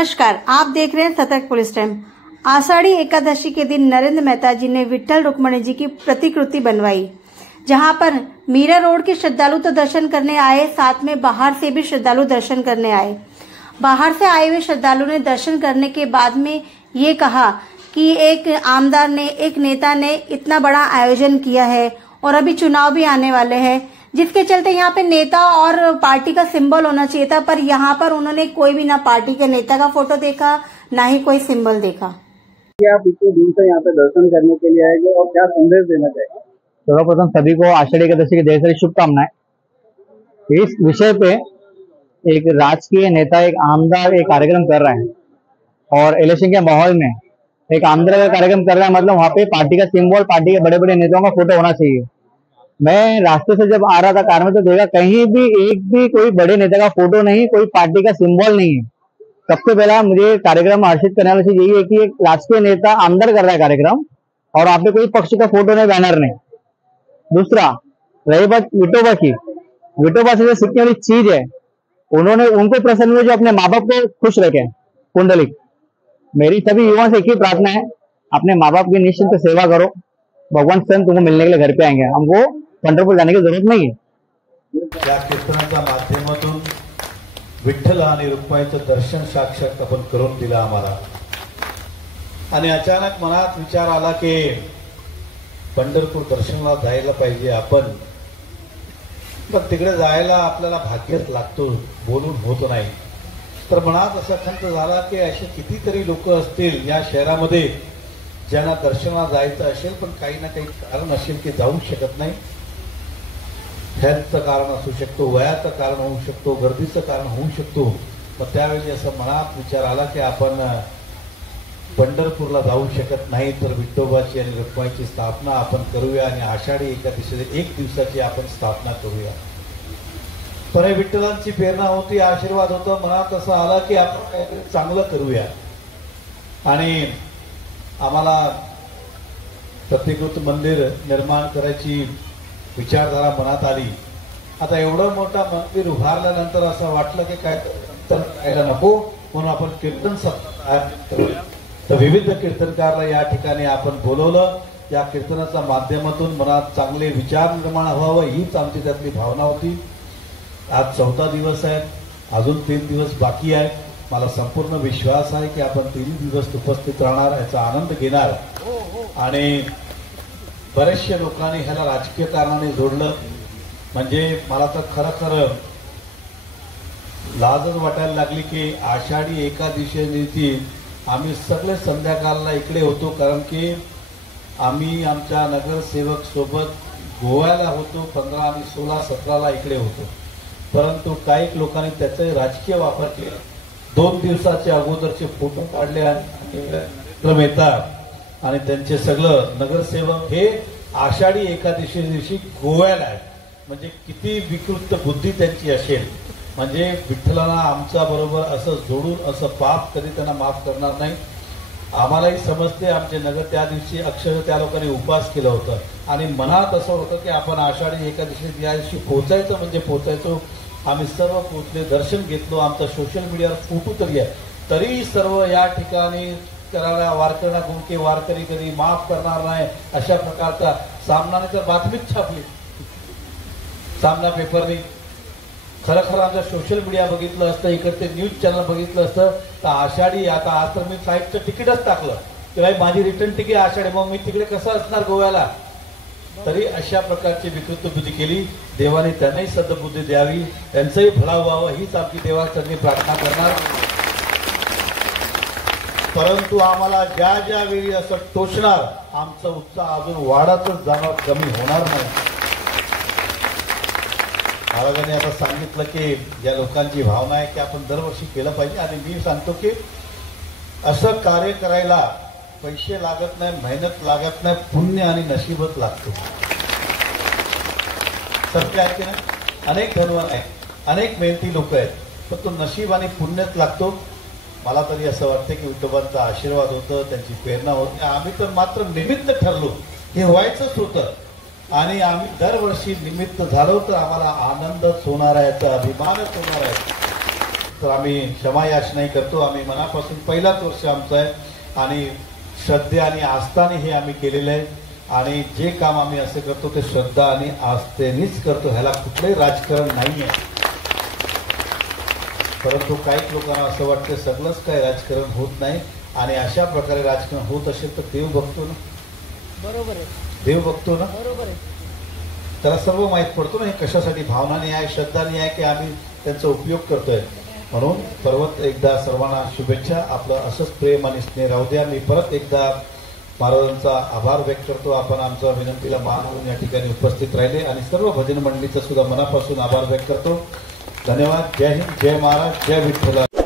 नमस्कार, आप देख रहे हैं सतर्क पुलिस टाइम। आषाढ़ी एकादशी के दिन नरेंद्र मेहता जी ने विट्ठल रुक्मणी जी की प्रतिकृति बनवाई, जहां पर मीरा रोड के श्रद्धालु तो दर्शन करने आए, साथ में बाहर से भी श्रद्धालु दर्शन करने आए। बाहर से आए हुए श्रद्धालु ने दर्शन करने के बाद में ये कहा कि एक आमदार ने, एक नेता ने इतना बड़ा आयोजन किया है और अभी चुनाव भी आने वाले हैं, जिसके चलते यहाँ पे नेता और पार्टी का सिंबल होना चाहिए था, पर यहाँ पर उन्होंने कोई भी ना पार्टी के नेता का फोटो देखा, ना ही कोई सिंबल देखा। आप इतनी दूर से यहाँ पे दर्शन करने के लिए आएंगे और क्या संदेश देना चाहेंगे? सर्वप्रथम सभी को आषाढ़ी एकादशी की ढेर सारी शुभकामनाएं। इस विषय पे एक राजकीय नेता, एक आमदार एक कार्यक्रम कर रहा है और इलेक्शन के माहौल में एक आमदार का कार्यक्रम कर रहा है, मतलब वहाँ पे पार्टी का सिंबल, पार्टी के बड़े बड़े नेताओं का फोटो होना चाहिए। मैं रास्ते से जब आ रहा था कार में तो देखा कहीं भी एक भी कोई बड़े नेता का फोटो नहीं, कोई पार्टी का सिंबल नहीं है। सबसे पहला मुझे कार्यक्रम हर्षित करने वाली चीज यही है कि एक राजकीय नेता आमदार कर रहा है कार्यक्रम और वहाँ पे कोई पक्ष का फोटो नहीं, बैनर नहीं। दूसरा, रही बात विठोबा की, विठोबा से जो सीखने वाली चीज है, उन्होंने उनको प्रसन्न हुए जो अपने माँ बाप को खुश रखे। कुंडलिक, मेरी सभी युवाओं से एक ही प्रार्थना है, अपने माँ बाप की निश्चिंत सेवा करो, भगवान स्वयं तुमको मिलने के लिए घर पे आएंगे, हमको पंढरपूर जाने की जरूरत नाही आहे। या कीर्तनाच्या माध्यमातून विठ्ठल आणि रुक्माईचं दर्शन साक्षात आपण करून दिलं आम्हाला। आणि अचानक मनात विचार आला की पंढरपूर दर्शनाला जायला पाहिजे आपण, पण तिकडे जायला आपल्याला भाग्यच लागतो, बोलून होत नाही। तर मनात असा खंत झाला की असे कितीतरी लोक असतील या शहरामध्ये ज्यांना दर्शनाला जायचं असेल पण काही ना काही कारण असेल की जाऊ शकत नाही। हेल्थचं कारण असू शकतो, वयाचं कारण होऊ शकतो, गर्दीचं कारण होऊ शकतो। मग त्यावेळी असं मनात विचार आला की आपण पंढरपूरला जाऊ शकत नाही तर विठोबाची आणि रुक्माईची स्थापना आपण करूया आणि आषाढी एकादशीची एक दिवसाची आपण स्थापना करूया। पण हे विठ्ठलांची प्रेरणा होती, आशीर्वाद होता, मनात असं आला की आपण काहीतरी चांगलं करूया। आणि आम्हाला प्रतिकृत मंदिर निर्माण करायची विचारधारा मनात आली। आता एवढं मोठा मंदिर उभारल्यानंतर असं वाटलं की काय तर करायला नको, म्हणून आपण कीर्तन सप्ताह करूया। तर विविध कीर्तनकारला या ठिकाणी आपण बोलवलं। या कीर्तनाच्या माध्यमातून मनात चांगले विचार निर्माण व्हावं हीच आमची त्यातली भावना होती। आज 14 दिवस आहे, अजून 3 दिवस बाकी आहे। मला संपूर्ण विश्वास आहे की आपण 3 दिवस उपस्थित राहणार, याचा आनंद घेणार। आणि बरेचशे लोकांनी ह्याला राजकीय कारणाने जोडलं, म्हणजे मला तर खरं लाजच वाटायला लागली की आषाढी एकादशी आम्ही सगळे संध्याकाळला इकडे होतो, कारण की आम्ही आमच्या नगरसेवक सोबत गोव्याला होतो, 15 आणि 16, 17ला इकडे होतो। परंतु काही लोकांनी त्याचा राजकीय वापर केला। 2 दिवसाच्या अगोदरचे फोटो काढले आणि येतात आणि त्यांचे सगळं नगरसेवक हे आषाढी एकादशी दिवशी गोव्याला आहेत। म्हणजे किती विकृत बुद्धी त्यांची असेल, म्हणजे विठ्ठलांना आमच्या बरोबर असं जोडून असं पाप कधी त्यांना माफ करणार नाही। आम्हालाही समजते, आमचे नगर त्या दिवशी अक्षरशः त्या लोकांनी उपवास केलं होतं आणि मनात असं होतं की आपण आषाढी एकादशी या दिवशी पोहोचायचं म्हणजे पोहोचायचो। आम्ही सर्व पोहोचले, दर्शन घेतलो, आमचा सोशल मीडियावर फोटो तरी आहे, तरी सर्व या ठिकाणी करायला वारकऱ्यांना गुंके वारकरी कधी माफ करणार नाही अशा प्रकारचा सामनाने तर बातमीच छापली सामना पेपरने। खरं आमचं सोशल मीडिया बघितलं असतं, इकडचे न्यूज चॅनल बघितलं असतं तर आषाढी, आता आज तर मी फ्लाईटचं तिकीटच टाकलं की भाई माझी रिटर्न तिकीट आषाढी, मग मी तिकडे कसं असणार गोव्याला। तरी अशा प्रकारची विकृत बुद्धी केली। देवाने त्यांनाही सद्बुद्धी द्यावी, त्यांचंही भलं व्हावं हीच आमची देवाचरणी प्रार्थना करणार। परंतु आम्हाला ज्या ज्या वेळी असं टोचणार आमचा उत्साह अजून वाढतच जाणार, कमी होणार नाही। महाराजांनी आता सांगितलं की ज्या लोकांची भावना आहे की आपण दरवर्षी केलं पाहिजे, आणि मी सांगतो की असं कार्य करायला पैसे लागत नाही, मेहनत लागत नाही, पुण्य आणि नशीबच लागतो। सत्य आहे की नाही? अनेक धनवान आहेत, अनेक मेहनती लोक आहेत, पण तो नशीब आणि पुण्यच लागतो। मला तरी असं वाटतं की विठोबांचा आशीर्वाद होतं, त्यांची प्रेरणा होती। आम्ही तर मात्र निमित्त ठरलो, हे व्हायचंच होतं आणि आम्ही दरवर्षी निमित्त झालो तर आम्हाला आनंदच होणार आहे, याचा अभिमानच होणार आहे। तर आम्ही क्षमायाचनाही करतो. आम्ही मनापासून पहिलाच वर्ष आमचं आहे आणि श्रद्धे आणि आस्थाने हे आम्ही केलेलं आहे आणि जे काम आम्ही असे करतो ते श्रद्धा आणि आस्थेनेच करतो. ह्याला कुठलंही राजकारण नाही आहे. परंतु काही लोकांना असं वाटतं सगळंच काही राजकारण होत नाही आणि अशा प्रकारे राजकारण होत असेल तर देव बघतो ना. बरोबर आहे. देव बघतो ना. बरोबर आहे. त्याला सर्व माहीत पडतो ना हे कशासाठी भावनाने आहे, श्रद्धाने आहे की आम्ही त्यांचा उपयोग करतोय. म्हणून परत एकदा सर्वांना शुभेच्छा. आपलं असंच प्रेम आणि स्नेह राहू द्या. मी परत एकदा महाराजांचा आभार व्यक्त करतो. आपण आमच्या विनंतीला मान होऊन या ठिकाणी उपस्थित राहिले आणि सर्व भजन मंडळीचा सुद्धा मनापासून आभार व्यक्त करतो. धन्यवाद. जय हिंद, जय महाराज, जय विठ्ठल.